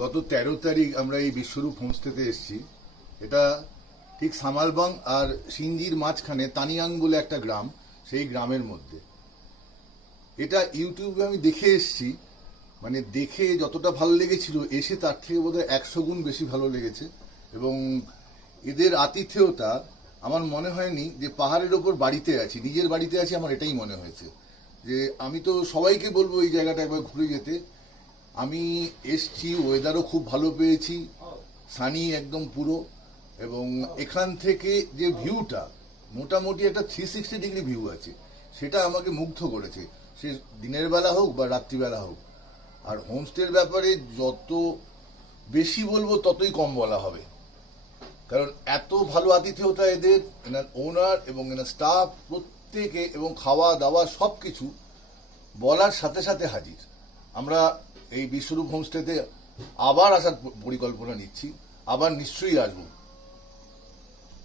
গত 13 তারিখ আমরা এই বিশ্বরূপ হোমস্টেতে এসেছি। এটা ঠিক সামালবাং আর সিঞ্জির মাঝখানে তানিয়াং বলে একটা গ্রাম, সেই গ্রামের মধ্যে। এটা ইউটিউবে আমি দেখে এসেছি, মানে দেখে যতটা ভালো লেগেছিল এসে তার থেকে বোধহয় 100 গুণ বেশি ভালো লেগেছে। এবং এদের আতিথেয়তা আমার মনে হয়নি যে পাহাড়ের ওপর বাড়িতে আছি, নিজের বাড়িতে আছি, আমার এটাই মনে হয়েছে। যে আমি তো সবাইকে বলবো এই জায়গাটা একবার ঘুরে যেতে। আমি এসছি, ওয়েদারও খুব ভালো পেয়েছি, সানি একদম পুরো। এবং এখান থেকে যে ভিউটা, মোটামুটি একটা 360 ডিগ্রি ভিউ আছে, সেটা আমাকে মুগ্ধ করেছে, সে দিনের বেলা হোক বা রাত্রিবেলা হোক। আর হোমস্টের ব্যাপারে যত বেশি বলবো ততই কম বলা হবে, কারণ এত ভালো আতিথেয়তা এদের, এনার ওনার এবং এনার স্টাফ প্রত্যেকে, এবং খাওয়া দাওয়া সব কিছু বলার সাথে সাথে হাজির। আমরা এই বিশ্বরূপ হোমস্টেতে আবার আসার পরিকল্পনা নিচ্ছি, আবার নিশ্চয়ই আসবো।